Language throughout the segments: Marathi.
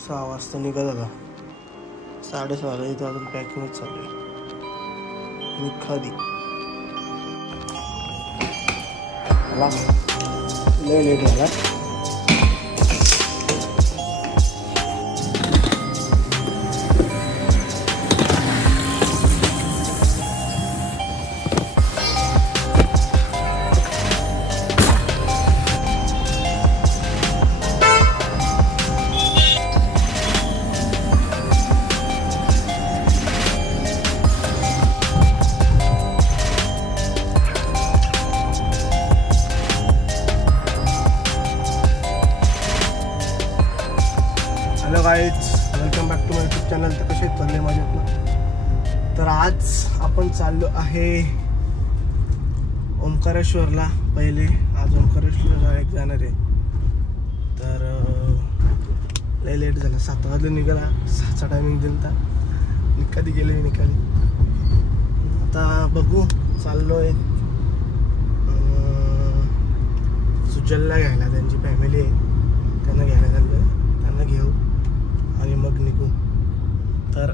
6 वाजता निघत होता. 6:30 इथं अजून पॅकिंगच चालू आहे. निखादी लय लेट झाला. Hello guys, welcome back to my YouTube channel. तर कसे चालले माझ्यातनं. तर आज आपण चाललो आहे ओंकारेश्वरला. पहिले आज ओंकारेश्वरला एक जाणार आहे. तर लय लेट झाला. 7 वाजले निघाला. 6चा टायमिंग दिला. निकाली गेले निकाली. आता बघू. चाललो आहे सुजलला घ्यायला. त्यांची फॅमिली आहे, त्यांना घ्यायला चाललो. त्यांना घेऊ आणि मग निघू. तर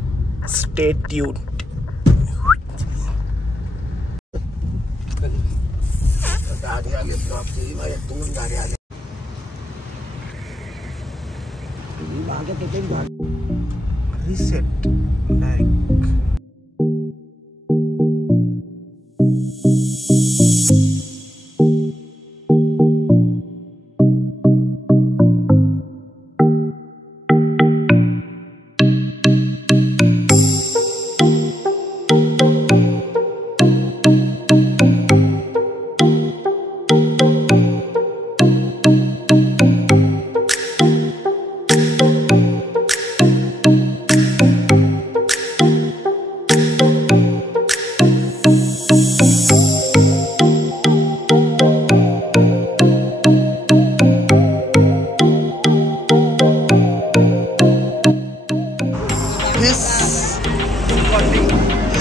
स्टे ट्यून्ड. गाडी आली आपली. 2 गाडी आली. Reset direct.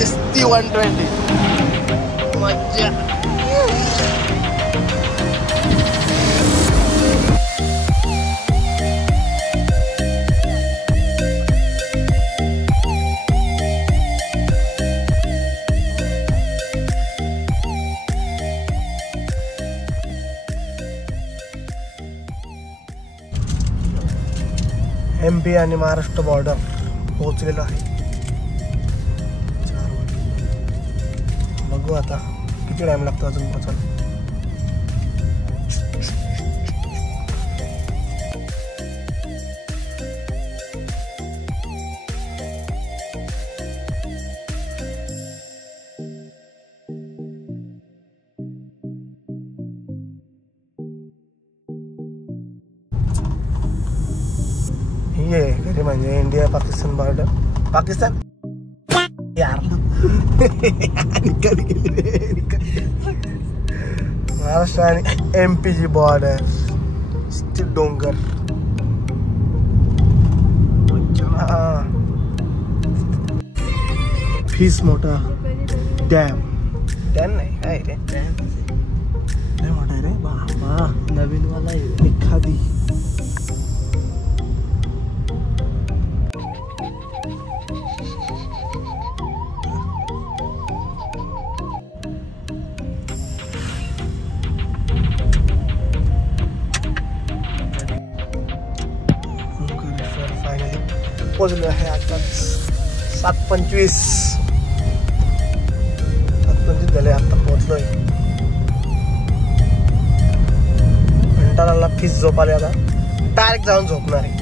ST 120 मजा. MP आणि महाराष्ट्र बॉर्डर पोहोचलेलो आहे. बघू आता किती टाइम लागतो अजून पोहोचायला. ही आहे घरी म्हणजे इंडिया पाकिस्तान बॉर्डर. पाकिस्तान यार महाराष्ट्र आणि MP ची बॉर्डर. डोंगर फीस मोठा डॅम. डॅम नाही काय रे, डॅम मोठा आहे रे बाबा. नवीन वाला आहे एखादी. पोचलो आहे आता. 7:25 झाले. आता पोहोचलोय. घंटाला फीस झोप आली. आता डायरेक्ट जाऊन झोपणार आहे.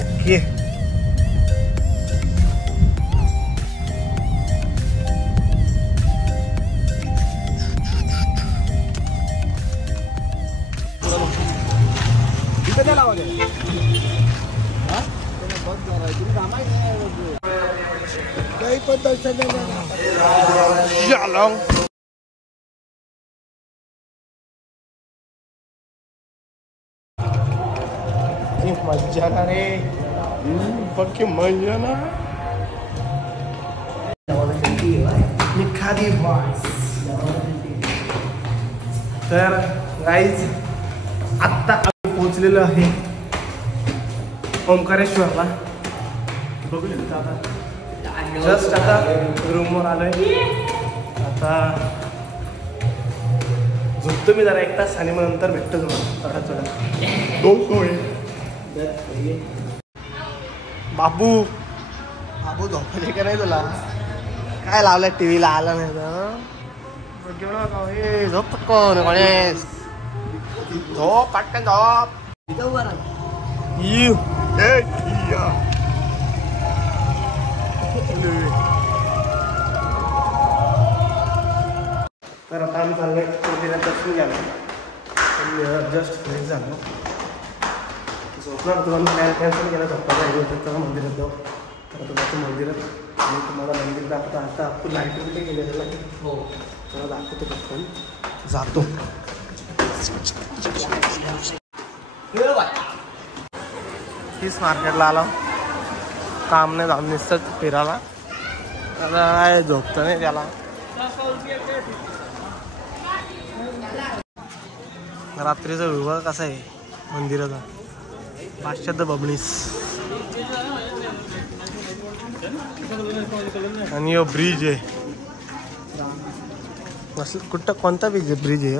ओके. Shalom. मजा ना रे, पक्की मजा ना. निखादी बॉस. तर गाईज आत्ता आम्ही पोहोचलेलो आहे ओंकारेश्वरला. बघू शकता आता जस्ट आता रूमवर आलोय. आता झोपतो मी जरा 1 तास आणि मग नंतर भेटतो तुम्हाला थोडा. बाबू बाबू झोपले का नाही तुला? काय लावलंय टीव्हीला? आला नाही तर झोप पटकन गणेश. झोप पटकन झोप. तर आता आम्ही चाललोय मंदिरात दर्शन घ्यायला. जस्ट फ्रेश झालो. झोपणार तुम्हाला प्लॅन कॅन्सल केला झोपा पाहिजे होतं तेव्हा मंदिरात जाऊ. तर तुम्हाला मंदिरात आणि तुम्हाला मंदिर दाखवतो. आता आपण लाईटिंग कुठे गेलेलं नाही. हो मला दाखवतो पटकन जातो. फिश मार्केटला आलो. काम नाही जाऊन निसत फिरायला. आता काय झोपतं नाही त्याला. रात्रीचा विभाग कसा आहे मंदिराचा. पाश्चात्य बबणीस आणि यो ब्रिज आहे. कुठं कोणता ब्रिज आहे? ब्रिज आहे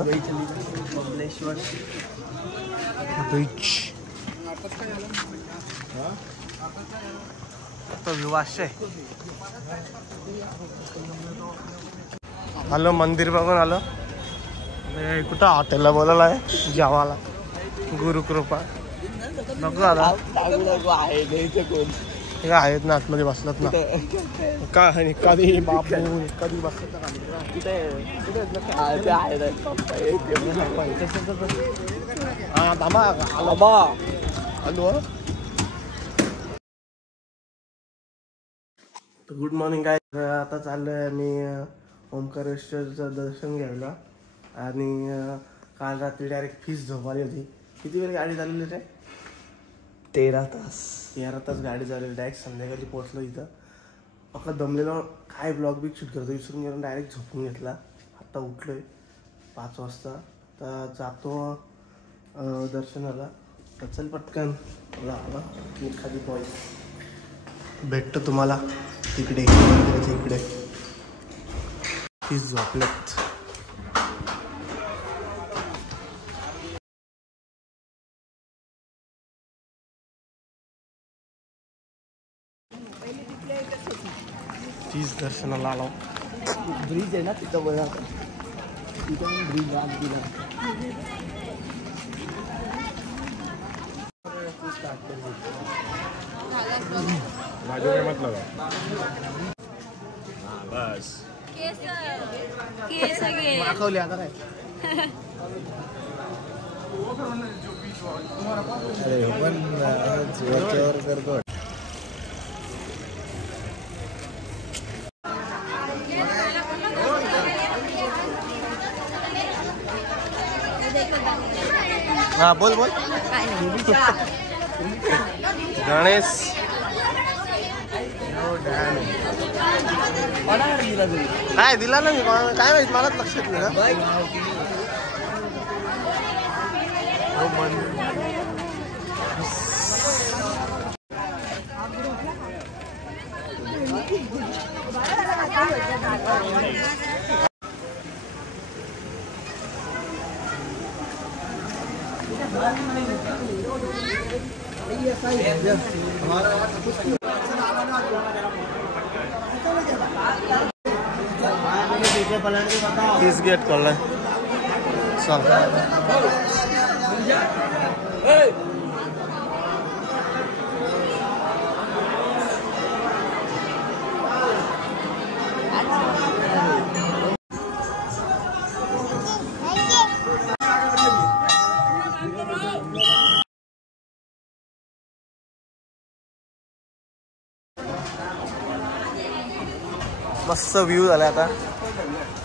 ब्रिज. विवाश आहे. आलो मंदिर बघून आलो. कुठं हॉटेलला बोलायला आहे जेवायला. गुरुकृपा नको दादा हे आहेत ना आतमध्ये बसलात ना. काय कधी बापू कधी बसत हा थांबा हॅलो. गुड मॉर्निंग काय. आता चाललोय आम्ही ओंकारेश्वरचं दर्शन घ्यायला. आणि काल रात्री डायरेक्ट फिश झोप आली होती. किती वेळ गाडी चालवली रे? 13 तास गाडी चालवली. डायरेक्ट संध्याकाळी पोहोचलो इथं. फक्त दमलेलो. काय ब्लॉग बिग शूट करतो विसरून गेलो. डायरेक्ट झोपून घेतला. आता उठलोय 5 वाजता. तर जातो दर्शनाला. तर चल पटकन आला एखादी बॉय भेटतो तुम्हाला तिकडे इकडे. फिश झोपलेत. फिश दर्शनाला आलो. ब्रिज आहे ना तिथं बघा. तिथं ब्रिज बस माखवली आता काय. हा बोल गणेश. काय दिला ना मी काय माहित मलाच लक्षात नाही. फिश गेट करलाय. चल मस्त व्ह्यू झाला आता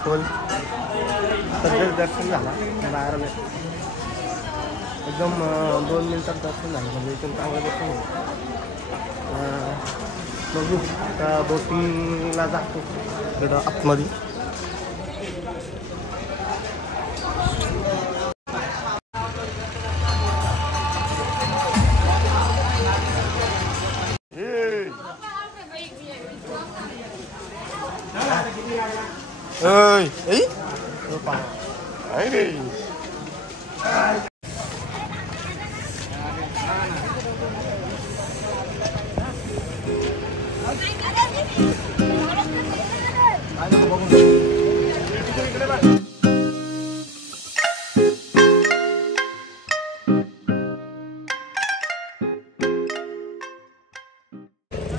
फुल. सगळं दर्शन झाला बाहेर आले. एकदम 2 मिनिटात दर्शन झालं. म्हणजे एकदम चांगलं दर्शन झालं. बघू आता बोटिंगला जातो तिकडं आतमध्ये.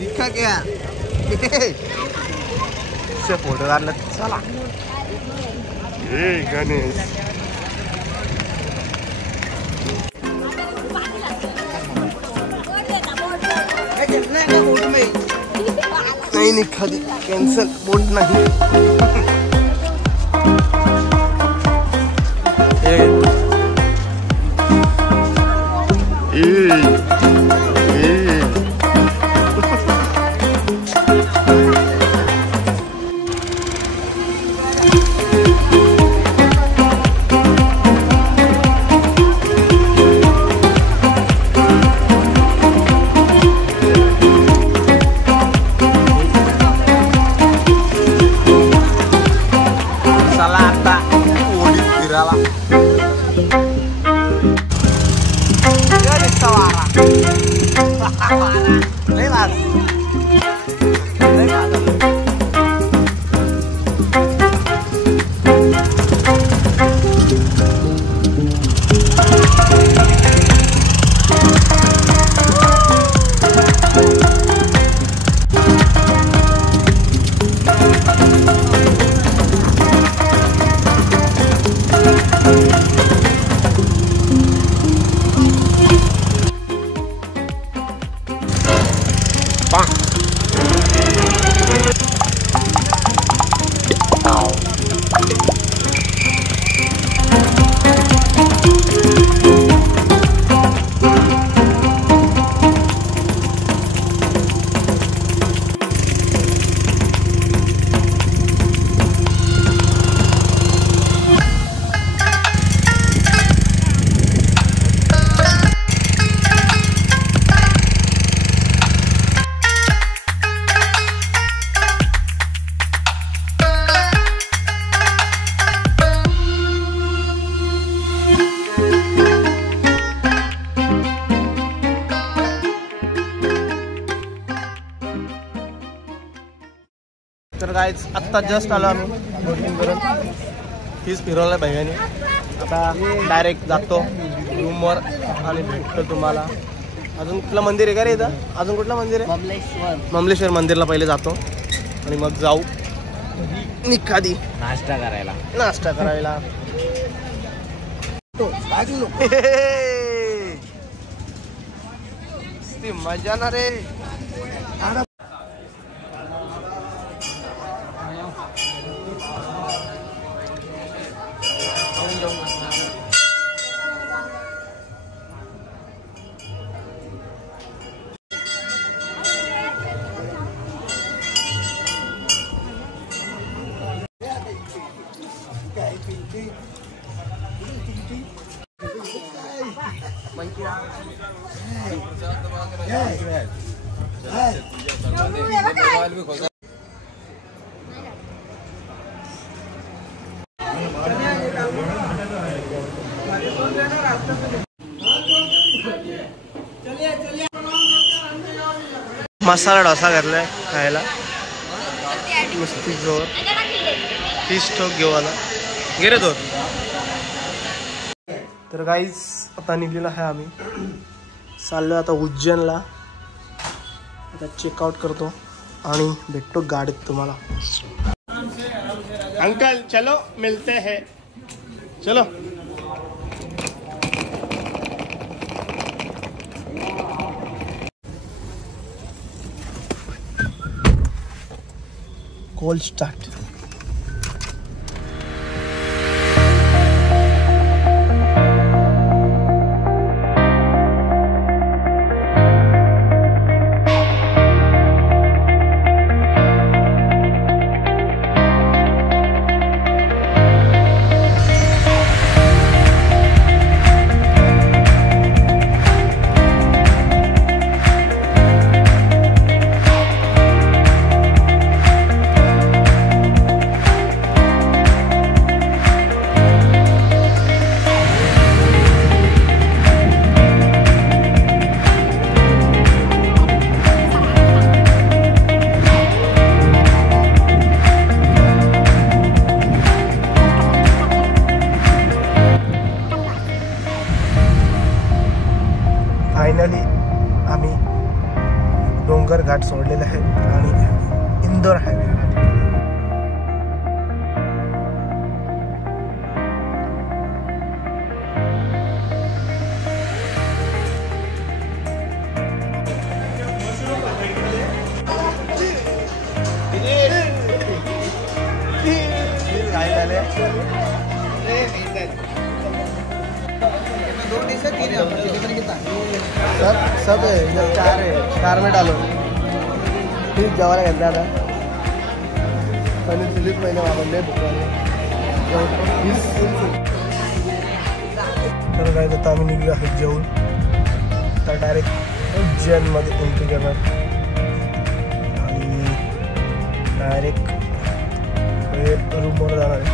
दिखा क्या से फोटो काढला चला गणेश नहीं खाली कैंसल बोट नहीं तर गाईज आत्ता जस्ट आलो आम्ही बोटिंग करून तीच फिरवलं भैयाने आता डायरेक्ट जातो रूमवर आणि भेटतो तुम्हाला अजून कुठलं मंदिर आहे का रे इथं अजून कुठलं मंदिर आहे ममलेश्वर मंदिरला पहिले जातो आणि मग जाऊ निखादी नाश्ता करायला मजा ना रे मसाला डोसा घातलाय खायला मस्ती जोर 30 ठोक घेऊ आला गे रे तो तर गाईज आता निघलेला आहे आम्ही चाललो आता उज्जैनला आता चेकआउट करतो आणि भेटतो गाडीत तुम्हाला अंकल चलो मिलते हैं चलो कॉल स्टार्ट घाट सोडलेले आहेत आणि इंदोर हायवे सब है इधर 4 है 4 में डालो फिर जेवायला घेतला आता पनीर चिलीच पहिले वापरले तर काय आता आम्ही निघलो आहे जेवून तर डायरेक्ट उज्जैनमध्ये एंट्री करणार आणि डायरेक्ट रूमवर जाणार आहे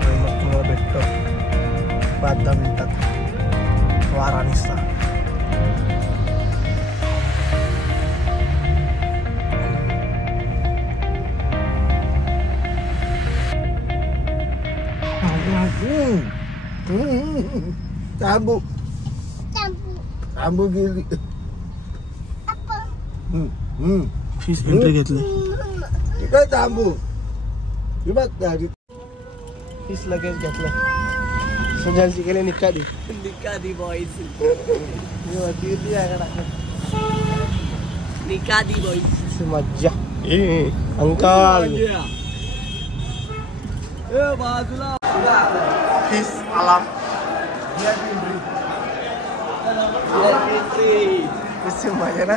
आणि मग तुम्हाला भेटतो 5-10 मिनिटात वाराणसीचा tabu गेली फिश एंट्री घेतली काय तांबू फिश लगेच घेतलं सुजालची गेले निकादी बॉयज निकादी बॉयज मज्जा अंकल बाजूला फिश आला इससे मजा ना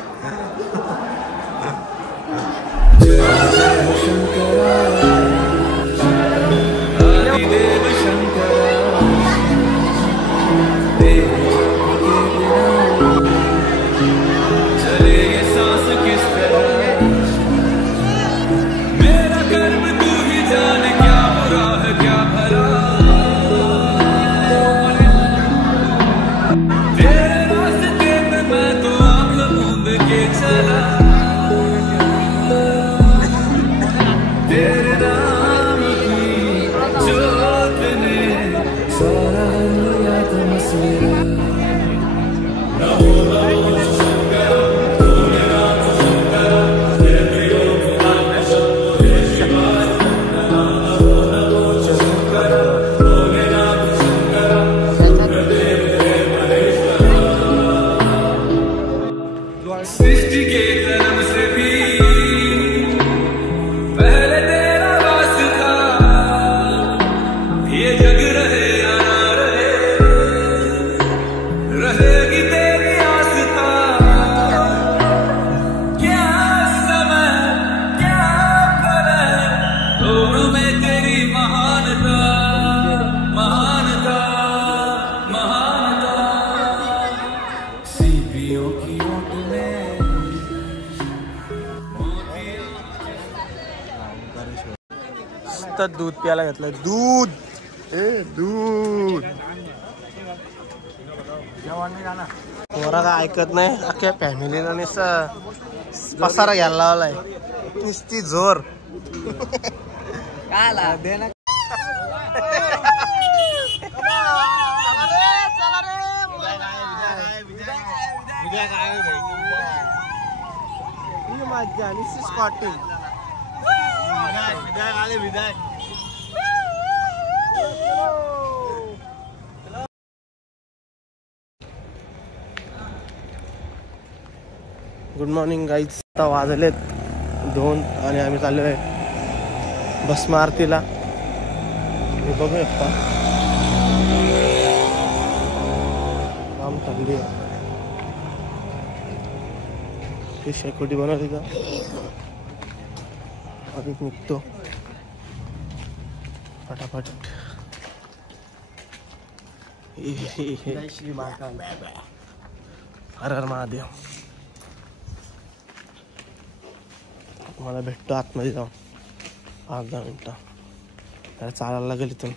दूध प्यायला घेतलं दूध पोरा काय ऐकत नाही अख्ख्या फॅमिलीला नुसतं पसारा घ्यायला लावलाय नुसती जोर मज्जा नुसती स्कॉटिंग विदाय गुड मॉर्निंग गाईज आता वाजलेत 2 आणि आम्ही चाललो आहे भस्म आरतीला बघूया काम थंडी आहे शेकोटी बनवली का अधिक निघतो फटाफट श्री महाकाल हर हर महादेव मला भेटतो आतमध्ये जाऊन 5-10 मिनिटं त्याला चालायला लागेल इथून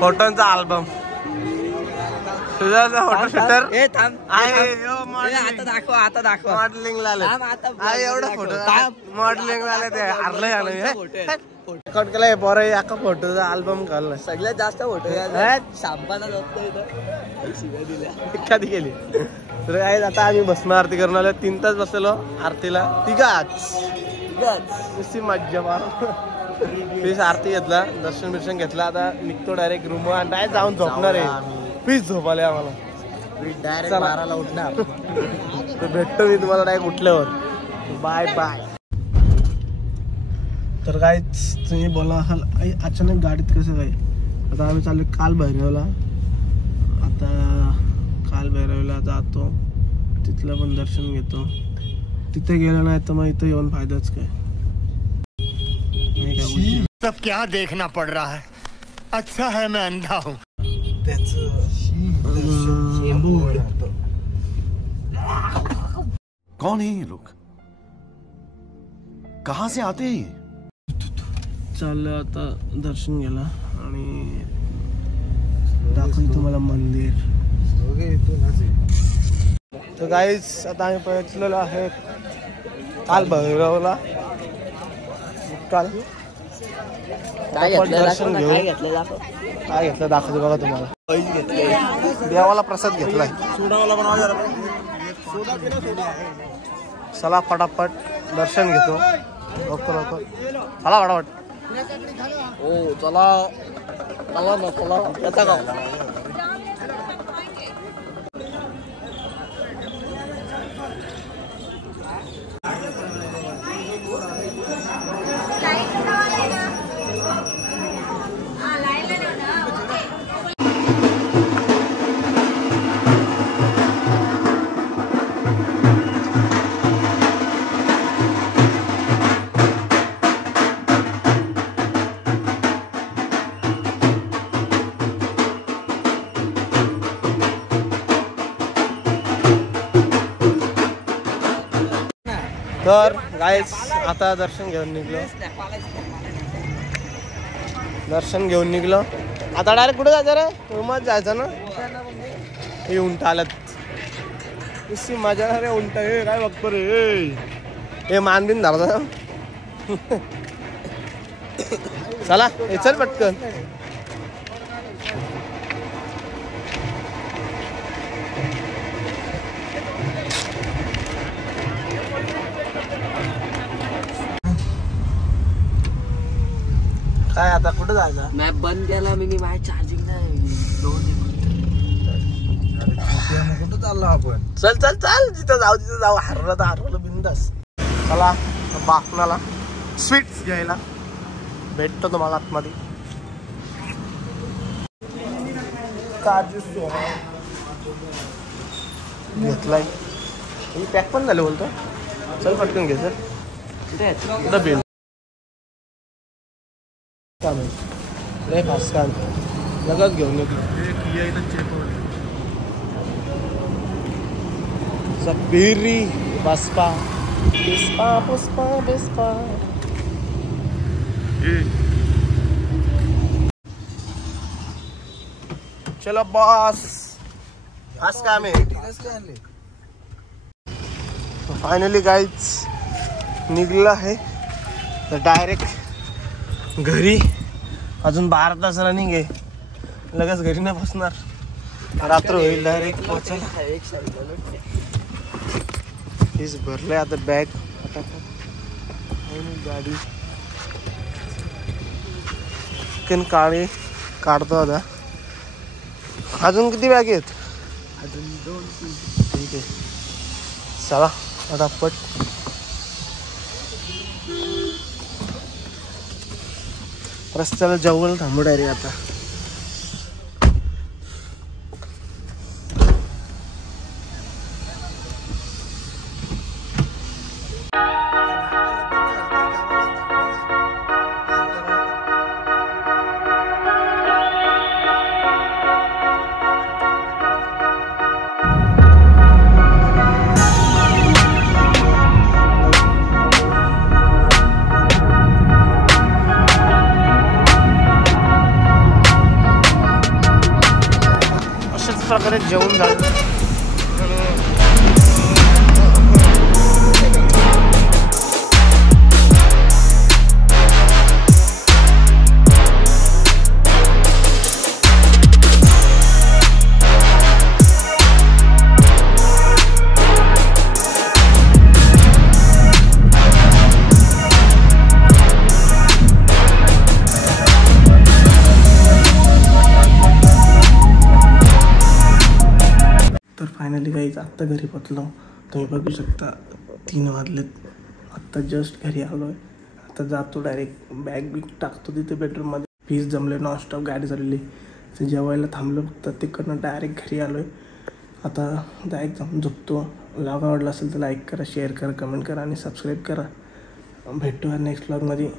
फोटोंचा अल्बम तुझा फोटो शूटर आता दाखव आता दाखव मॉडेलिंगला एवढा फोटो मॉडेलिंगला आले ते हरलंय रेकॉर्ड केलाय बरं अख्खा फोटोचा अल्बम काढला सगळ्यात जास्त फोटो शांपाना जातो इथं शिव्या दिल्या कधी गेली तर काय आता आम्ही भस्म आरती करून आलो 3 तास बसलो आरतीला तिघाच मज्जा मार प्लीज आरती घेतला दर्शन घेतला आता निघतो डायरेक्ट रूम आणि डायरेक्ट जाऊन झोपणार आहे प्लीज झोपाले आम्हाला डायरेक्ट 12ला उठणार तर भेटतो मी तुम्हाला डायरेक्ट उठल्यावर बाय बाय तर काय तुम्ही बोला अचानक गाडीत कसं काय आता आम्ही चाललो काल भैरवला आता काल भैरवला जातो तिथलं पण दर्शन घेतो तिथे गेलं नाही तर मग इथं येऊन फायदाच काय सब क्या देखना पड़ रहा है अच्छा है मैं अंधा हूँ कौन है ये लोग कहाँ से आते हैं चाललं आता दर्शन गेला आणि दाखवू तुम्हाला मंदिर तर गाईज आता आम्ही पोहोचलेलो आहे काल भैरवला काल काय दर्शन घेऊ काय घेतलं दाखवतो बघा तुम्हाला देवाला प्रसाद घेतलाय चला फटाफट दर्शन घेतो लवकर चला फटाफट हो चला चला ना चला येता का तर गाईस आता दर्शन घेऊन निघलो आता डायरेक्ट कुठे जायचं रे रूमात जायचं ना हे उंट आलं इसी मजा ना रे उंट हे काय बघतो रे हे मानबिन धरत चला हे चल पटकन काय आता कुठं जायचं मॅप बंद केला मी माझ्या चार्जिंग नाही कुठं चाललो आपण चल चल चल जिथं जाऊ हरवलं बिंदास चला बाकनाला स्वीट्स घ्यायला भेटतो तुम्हाला आतमध्ये काजू घेतलाय पॅक पण झालं बोलतो चल पटकन घे सर कुठं बिल लय फास्ट काम लगच घेऊन बेरी बसपा बेस्पा पुष्पा बेस्पा चलो बॉस फास्ट काम आहे फायनली गाईज निघलं आहे तर डायरेक्ट घरी अजून 12 तास रनिंग आहे लगेच घरी नाही बसणार रात्र होईल डायरेक्ट पोहोचायला हेच भरले आता बॅग गाडी चिकन काळे काढतो आता अजून किती बॅग आहेत अजून 2-3 ठीक आहे चला फटाफट रस्त्याला जवळ थांबू डायरेक्ट आता प्रकारे जेवण झालं. तर फायनली गाईज आत्ता घरी पोचलो. तुम्ही बघू शकता 3 वाजलेत. आत्ता जस्ट घरी आलो आहे. आता जातो डायरेक्ट बॅग बिग टाकतो तिथे बेडरूममध्ये. फीस जमले, नॉनस्टॉप गाडी चालली. तर जेवायला थांबलो फक्त, तिकडनं डायरेक्ट घरी आलो आहे. आता डायरेक्ट जाऊन झोपतो. व्लॉग आवडला असेल तर लाईक करा, शेअर करा, कमेंट करा आणि सबस्क्राईब करा. भेटूया नेक्स्ट व्लॉगमध्ये.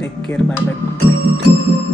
Take care, bye bye.